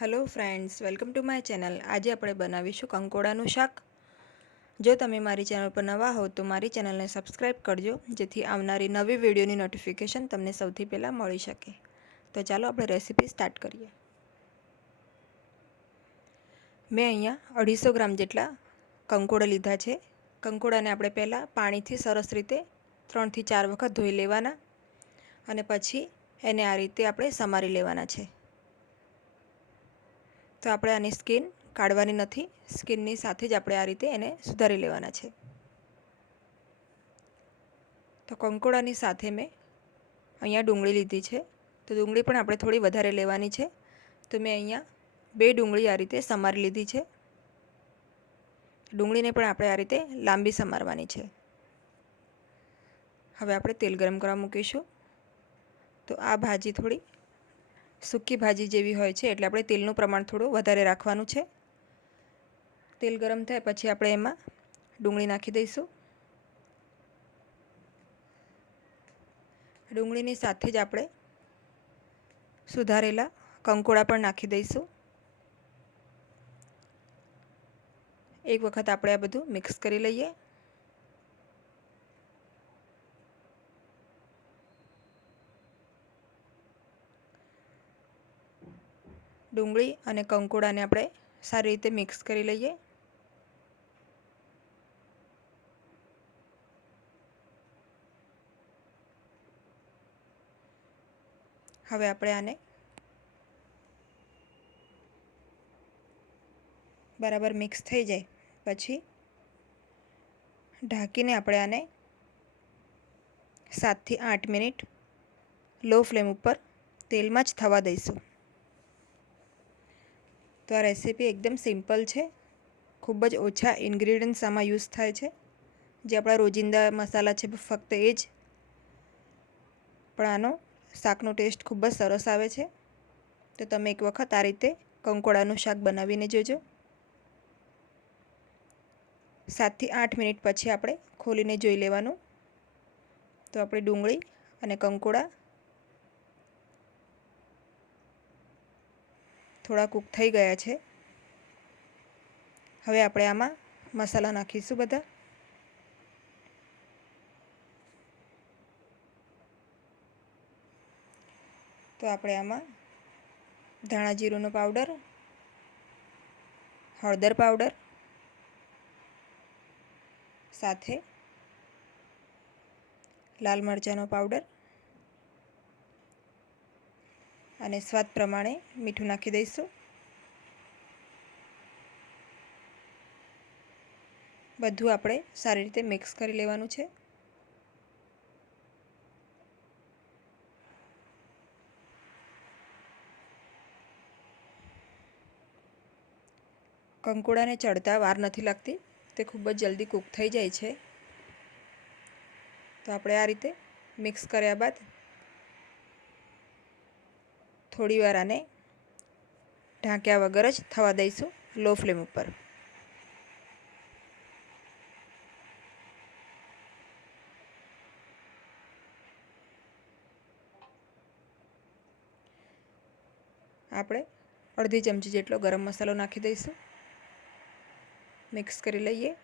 Hello friends, welcome to my channel. આજે આપણે બનાવીશું કંકોડાનું શાક। જો તમે મારી ચેનલ પર નવા હો તો મારી ચેનલને સબસ્ક્રાઈબ કરજો, જેથી આવનારી નવી વિડીયોની નોટિફિકેશન તમને સૌથી પહેલાં મળી શકે। તો ચાલો આપણે રેસીપી સ્ટાર્ટ કરીએ। મેં અહીંયા 250 ગ્રામ જેટલા કંકોડા લીધા છે। કંકોડાને આપણે પહેલાં પાણીથી સરસ રીતે 3 થી 4 વખત ધોઈ લેવાના અને પછી એને આ રીતે આપણે સમારી લેવાના છે। તો આપણે આની સ્કિન કાઢવાની નથી, સ્કિનની સાથે જ આપણે આ રીતે એને સુધારી લેવાના છે। તો કંકોડાની સાથે મેં અહીંયા ડુંગળી લીધી છે, તો ડુંગળી પણ આપણે થોડી વધારે લેવાની છે। તો મેં અહીંયા 2 ડુંગળી આ રીતે સમારી લીધી છે। ડુંગળીને પણ આપણે આ રીતે લાંબી સમારવાની છે। હવે આપણે તેલ ગરમ કરવા મૂકીશું। તો આ ભાજી થોડી સૂકી ભાજી જેવી હોય છે, એટલે આપણે તેલનું પ્રમાણ થોડું વધારે રાખવાનું છે। તેલ ગરમ થાય પછી આપણે એમાં ડુંગળી નાખી દઈશું। ડુંગળીની સાથે જ આપણે સુધારેલા કંકોડા પણ નાખી દઈશું। એક વખત આપણે આ બધું મિક્સ કરી લઈએ। ડુંગળી અને કંકોડાને આપણે સારી રીતે મિક્સ કરી લઈએ। હવે આપણે આને બરાબર મિક્સ થઈ જાય પછી ઢાંકીને આપણે આને 7 થી 8 મિનિટ લો ફ્લેમ ઉપર તેલમાં જ થવા દઈશું। તો આ રેસીપી એકદમ સિમ્પલ છે, ખૂબ જ ઓછા ઇન્ગ્રીડિયન્ટ્સ આમાં યુઝ થાય છે। જે આપણા રોજિંદા મસાલા છે ફક્ત એ જ, પણ આનો શાકનો ટેસ્ટ ખૂબ જ સરસ આવે છે। તો તમે એક વખત આ રીતે કંકોડાનું શાક બનાવીને જોજો। 7 થી 8 મિનિટ પછી આપણે ખોલીને જોઈ લેવાનું। તો આપણી ડુંગળી અને કંકોડા થોડા કૂક થઈ ગયા છે। હવે આપણે આમાં મસાલા નાખીશું બધા। તો આપણે આમાં ધાણા જીરુંનો પાવડર, હળદર પાવડર, સાથે લાલ મરચાંનો પાવડર અને સ્વાદ પ્રમાણે મીઠું નાખી દઈશું। બધું આપણે સારી રીતે મિક્સ કરી લેવાનું છે। કંકોડાને ચડતા વાર નથી લાગતી, તે ખૂબ જ જલ્દી કૂક થઈ જાય છે। તો આપણે આ રીતે મિક્સ કર્યા બાદ થોડી વાર આને ઢાંક્યા વગર જ થવા દઈશું લો ફ્લેમ ઉપર। આપણે અડધી ચમચી જેટલો ગરમ મસાલો નાખી દઈશું। મિક્સ કરી લઈએ।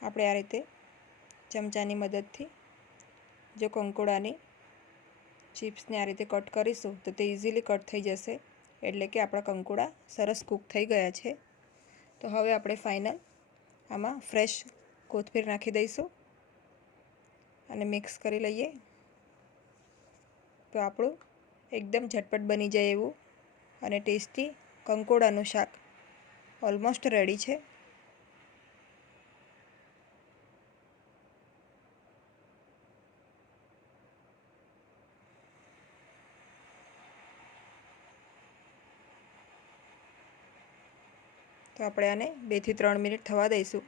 આપણે આ રીતે ચમચાની મદદથી જો કંકોડાની ચિપ્સને આ રીતે કટ કરીશું તો તે ઇઝીલી કટ થઈ જશે, એટલે કે આપણા કંકોડા સરસ કૂક થઈ ગયા છે। તો હવે આપણે ફાઇનલ આમાં ફ્રેશ કોથમીર નાખી દઈશું અને મિક્સ કરી લઈએ। તો આપણું એકદમ ઝટપટ બની જાય એવું અને ટેસ્ટી કંકોડાનું શાક ઓલમોસ્ટ રેડી છે। તો આપણે આને 2 થી 3 મિનિટ થવા દઈશું।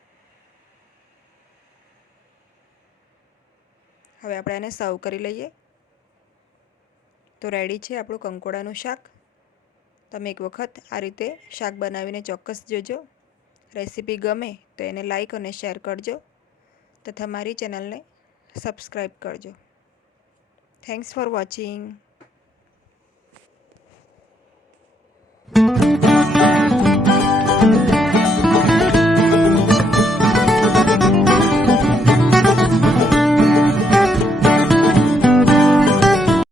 હવે આપણે આને સર્વ કરી લઈએ। તો રેડી છે આપણું કંકોડાનું શાક। તમે એક વખત આ રીતે શાક બનાવીને ચોક્કસ જોજો. રેસીપી ગમે તો એને લાઈક અને શેર કરજો તથા મારી ચેનલને સબસ્ક્રાઈબ કરજો. Thanks for watching.